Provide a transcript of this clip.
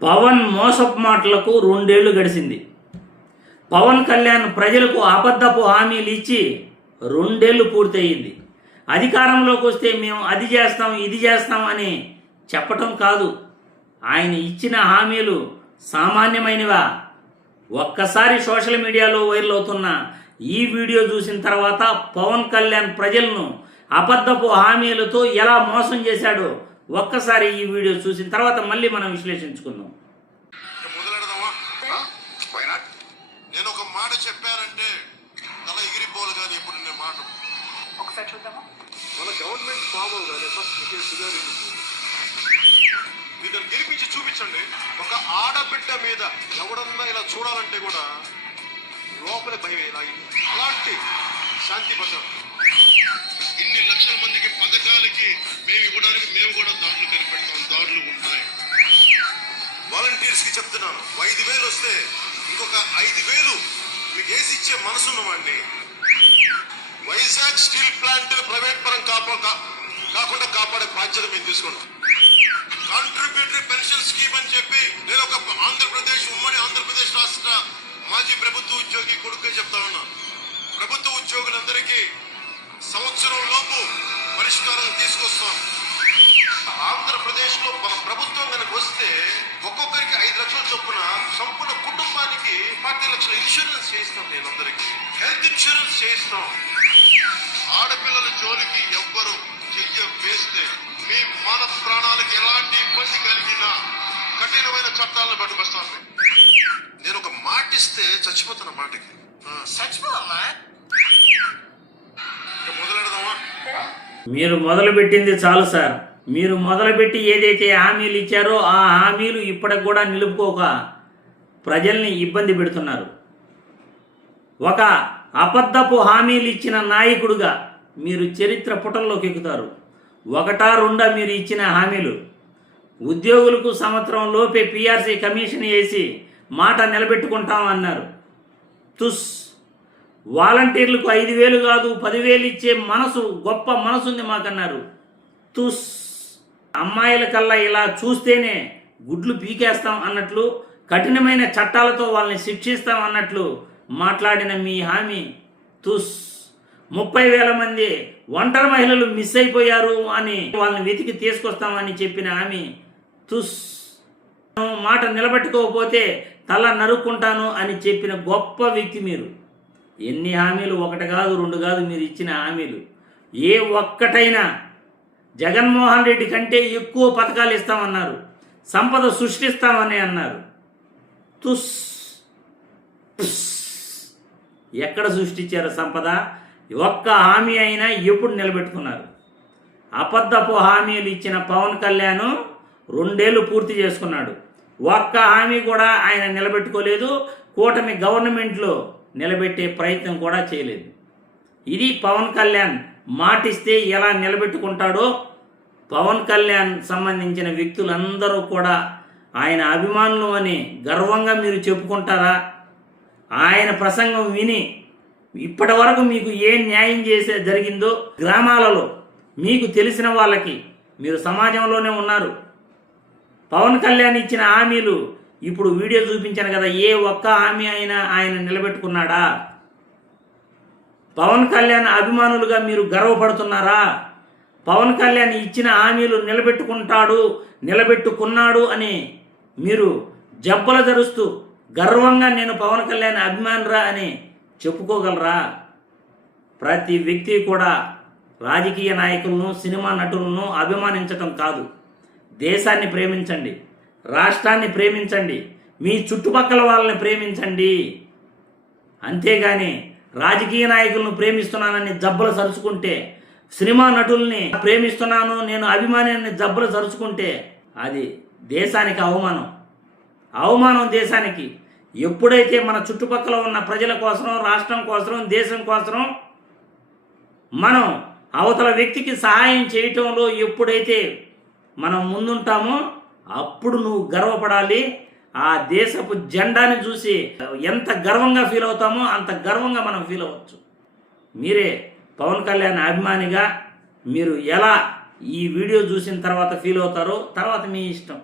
పవన్ మోసపు మాటలకు 2 ఏళ్లు గడిచింది. పవన్ కళ్యాణ్ ప్రజలకు అబద్ధపు హామీలు ఇచ్చి 2 ఏళ్లు పూర్తయింది. అధికారంలోకి వస్తే మేము అది చేస్తాం ఇది చేస్తాం అని చెప్పటం కాదు, ఆయన ఇచ్చిన హామీలు సామాన్యమైనవా? ఒక్కసారి సోషల్ మీడియాలో వైరల్ అవుతున్న ఈ వీడియో చూసిన తర్వాత పవన్ కళ్యాణ్ ప్రజలను అబద్ధపు హామీలతో ఎలా మోసం చేశాడో ఒక్కసారి ఈ వీడియో చూసిన తర్వాత మళ్ళీ మనం విశ్లేషించుకుందాం. నేను ఒక మాట చెప్పానంటే తల ఎగిరిపోవాలి కానీ ఇప్పుడు నేను మాట ఒకసారి చూద్దామా. మన గవర్నమెంట్ ఫామ్ అవగానే ఫస్ట్ కేసుగా మీరు గెలిపించి చూపించండి. ఒక ఆడబిడ్డ మీద ఎవడన్నా ఇలా చూడాలంటే కూడా లోపల భయం అలాంటి శాంతి భద్రత. ఇన్ని లక్షల మందికి పథకాలకి మేము ఇవ్వడానికి మేము కూడా దాడులు కనిపెడతాం. దాడులు ఉన్నాయి. వాలంటీర్స్ కి చెప్తున్నాను, 5,000 వస్తే ఇంకొక 5,000 మీకు వేసి ఇచ్చే మనసున్నవాడిని. వైజాగ్ స్టీల్ ప్లాంట్ ప్రైవేట్ పరం కాకుండా కాపాడే బాధ్యత మేము తీసుకుంటాం. కాంట్రిబ్యూటరీ పెన్షన్ స్కీమ్ అని చెప్పి నేను ఒక ఉమ్మడి ఆంధ్రప్రదేశ్ రాష్ట్ర మాజీ ప్రభుత్వ ఉద్యోగి కొడుకు చెప్తా ఉన్నా. ప్రభుత్వ ఉద్యోగులందరికీ సంవత్సరం లోపు పరిష్కారం తీసుకొస్తాం. ఆంధ్రప్రదేశ్ లో మన ప్రభుత్వం కనుక వస్తే ఒక్కొక్కరికి 5 లక్షల చొప్పున సంపూర్ణ కుటుంబానికి 40 లక్షల ఇన్సూరెన్స్ చేయిస్తాం. నేను అందరికి హెల్త్ ఇన్సూరెన్స్ చేయిస్తాం. ఆడపిల్లల జోలికి ఎవ్వరు చెయ్య వేస్తే మీ మాన ప్రాణాలకు ఎలాంటి ఇబ్బంది కలిగినా కఠినమైన చట్టాలను పట్టుకొస్తాం. నేను ఒక మాట ఇస్తే చచ్చిపోతున్న మాటకి చచ్చిపోమ్మా. మొదలెడదామా? మీరు మొదలుపెట్టింది చాలు సార్. మీరు మొదలుపెట్టి ఏదైతే హామీలు ఇచ్చారో ఆ హామీలు ఇప్పటికి కూడా నిలుపుకోక ప్రజల్ని ఇబ్బంది పెడుతున్నారు. ఒక అబద్ధపు హామీలు ఇచ్చిన నాయకుడుగా మీరు చరిత్ర పుటల్లోకి ఎక్కుతారు. 1-2 మీరు ఇచ్చిన హామీలు. ఉద్యోగులకు సంవత్సరం లోపే పిఆర్సీ కమిషన్ వేసి మాట నిలబెట్టుకుంటామన్నారు. వాలంటీర్లకు 5,000 కాదు 10,000 ఇచ్చే మనసు, గొప్ప మనసు ఉంది మాకన్నారు. అమ్మాయిల కల్లా ఇలా చూస్తేనే గుడ్లు పీకేస్తాం అన్నట్లు, కఠినమైన చట్టాలతో వాళ్ళని శిక్షిస్తాం అన్నట్లు మాట్లాడిన మీ హామీ 30,000 మంది ఒంటరి మహిళలు మిస్ అయిపోయారు అని వాళ్ళని వెతికి తీసుకొస్తామని చెప్పిన హామీ మాట నిలబెట్టుకోకపోతే తల నరుక్కుంటాను అని చెప్పిన గొప్ప వ్యక్తి మీరు. ఎన్ని హామీలు, 1 కాదు 2 కాదు మీరు ఇచ్చిన హామీలు. ఏ ఒక్కటైనా జగన్మోహన్ రెడ్డి కంటే ఎక్కువ పథకాలు ఇస్తామన్నారు, సంపద సృష్టిస్తామని అన్నారు. ఎక్కడ సృష్టించారు సంపద? ఒక్క హామీ అయినా ఎప్పుడు నిలబెట్టుకున్నారు? అబద్ధపు హామీలు ఇచ్చిన పవన్ కళ్యాణ్ 2 ఏళ్లు పూర్తి చేసుకున్నాడు. ఒక్క హామీ కూడా ఆయన నిలబెట్టుకోలేదు. కూటమి గవర్నమెంట్లో నిలబెట్టే ప్రయత్నం కూడా చేయలేదు. ఇది పవన్ కళ్యాణ్ మాటిస్తే ఎలా నిలబెట్టుకుంటాడో పవన్ కళ్యాణ్ సంబంధించిన వ్యక్తులందరూ కూడా ఆయన అభిమానులు అని గర్వంగా మీరు చెప్పుకుంటారా? ఆయన ప్రసంగం విని ఇప్పటి వరకు మీకు ఏ న్యాయం జరిగిందో గ్రామాలలో మీకు తెలిసిన వాళ్ళకి, మీరు సమాజంలోనే ఉన్నారు. పవన్ కళ్యాణ్ ఇచ్చిన హామీలు ఇప్పుడు వీడియో చూపించాను కదా, ఏ ఒక్క హామీ అయినా ఆయన నిలబెట్టుకున్నాడా? పవన్ కళ్యాణ్ అభిమానులుగా మీరు గర్వపడుతున్నారా? పవన్ కళ్యాణ్ ఇచ్చిన హామీలు నిలబెట్టుకున్నాడు అని మీరు జబ్బలు ధరుస్తూ గర్వంగా నేను పవన్ కళ్యాణ్ అభిమానిరా అని చెప్పుకోగలరా? ప్రతి వ్యక్తి కూడా రాజకీయ నాయకులను, సినిమా నటులను అభిమానించటం కాదు, దేశాన్ని ప్రేమించండి, రాష్ట్రాన్ని ప్రేమించండి, మీ చుట్టుపక్కల వాళ్ళని ప్రేమించండి. అంతేగాని రాజకీయ నాయకులను ప్రేమిస్తున్నానని జబ్బలు సరుచుకుంటే, సినిమా నటుల్ని ప్రేమిస్తున్నాను నేను అభిమానాన్ని జబ్బలు సరుచుకుంటే అది దేశానికి అవమానం దేశానికి. ఎప్పుడైతే మన చుట్టుపక్కల ఉన్న ప్రజల కోసం, రాష్ట్రం కోసం, దేశం కోసం మనం అవతల వ్యక్తికి సహాయం చేయటంలో ఎప్పుడైతే మనం ముందుంటామో అప్పుడు నువ్వు గర్వపడాలి. ఆ దేశపు జెండాని చూసి ఎంత గర్వంగా ఫీల్ అవుతామో అంత గర్వంగా మనం ఫీల్ అవ్వచ్చు. మీరే పవన్ కళ్యాణ్ అభిమానిగా మీరు ఎలా ఈ వీడియో చూసిన తర్వాత ఫీల్ అవుతారో తర్వాత మీ ఇష్టం.